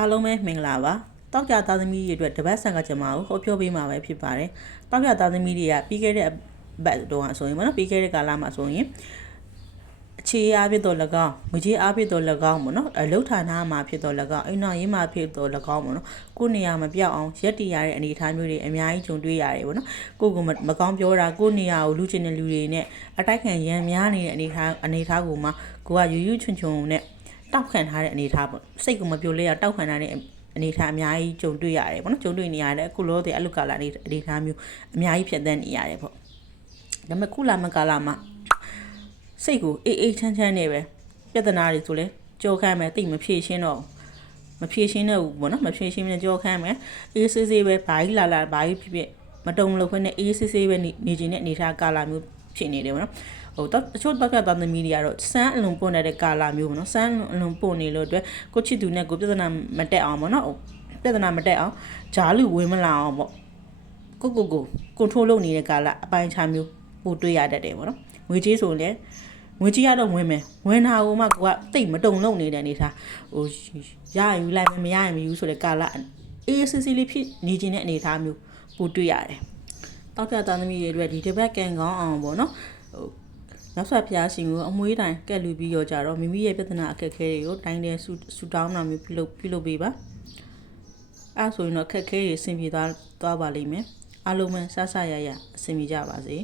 အားလုံးပဲမင်္ဂလာပါတောက်ကြသားသမီးတွေအတွက်တပတ်ဆန်ကကြမှာကိုဟောပြောပေးမှာပဲဖြစ်ပါတယ်တောက်ကြသားသမီးတွေကပြီးခဲ့တဲ့ဘက်တော့ဆိုရင်ပေါ့နော်ပြီးခဲ့တဲ့ကာလမှာဆိုရင်အခြေအားဖြစ်တော့၎င်းငွေကြေးအားဖြစ်တော့၎င်းပေါ့နော်အလုဌာနမှာဖြစ်တော့၎င်းအိမ်တော်ရင်းမှာဖြစ်တော့၎င်းပေါ့နော်ကိုနေရာမပြောက်အောင်ရက်တည်ရတဲ့အနေအထားမျိုးတွေအများကြီးကြုံတွေ့ရတယ်ပေါ့နော်ကိုကမကောင်းပြောတာကိုနေရာကိုလူချင်းတဲ့လူတွေနဲ့အတိုက်ခံရန်များနေတဲ့အနေထားကိုမှကိုကယူချွန်နဲ့တောက်ခံထားတဲ့အနေအထားပေါ့စိတ်ကမပြိုလဲရတောက်ခံထားတဲ့အနေအထားအများကြီးကြုံတွေ့ရတယ်ပေါ့နော်ကြုံတွေ့နေရတယ်အခုလောတဲ့အလုကာလာအနေအထားမျိုးအများကြီးဖြတ်သန်းနေရတယ်ပေါ့ဒါပေမဲ့ခုလာမကာလာမှာစိတ်ကိုအေးချမ်းနဲ့ပဲပြဿနာတွေဆိုလဲကြောခမ်းမယ်တိတ်မဖြေရှင်းတော့ဘူးပေါ့နော်မဖြေရှင်းနဲ့ကြောခမ်းမယ်အေးဆေးပဲဘာကြီးလာဘာကြီးဖြစ်မတုံမလို့ခွင့်နဲ့အေးဆေးပဲနေခြင်းနဲ့အနေထားကာလာမျိုးဖြစ်နေတယ်ပေါ့နော်ဟိုတချို့တော့သားသမီးတွေကတော့စမ်းအလွန်ပွင့်တဲ့ကာလာမျိုးပေါ့နော်စမ်းအလွန်ပွင့်နေလို့အတွက်ကိုချစ်သူနဲ့ကိုပြဿနာမတက်အောင်ပေါ့နော်ပြဿနာမတက်အောင်ဂျားလူဝင်မလာအောင်ပေါ့ကိုကွန်ထရိုးလုပ်နေတဲ့ကာလာအပိုင်းခြားမျိုးပို့တွေ့ရတတ်တယ်ပေါ့နော်ငွေကြေးဆိုလဲငွေကြီးရတော့ဝင်မယ်ဝင်တာကိုမှကိုကတိတ်မတုံလုံးနေတဲ့အနေထားဟိုရရင်ယူလိုက်မယ်မရရင်မယူဆိုတဲ့ကာလအေးစစ်လေးဖြစ်နေခြင်းတဲ့အနေထားမျိုးပို့တွေ့ရတယ်တောက်ကြသားသမီးတွေအတွက်ဒီတစ်ပတ်ကန်ကောင်းအောင်ပေါ့နော်ဟိုနောက်ဆက်ဖျားရှင်ကိုအမွှေးတိုင်းကက်လူပြီးတော့ကြတော့မိမိရဲ့ပြဿနာအခက်အခဲတွေကိုတိုင်းတဲ့ဆူတောင်းတာမျိုးပြုလုပ်ပေးပါအဲ့ဆိုရင်တော့အခက်အခဲတွေအဆင်ပြေသွားပါလိမ့်မယ်အားလုံးပဲဆဆရအဆင်ပြေကြပါစေ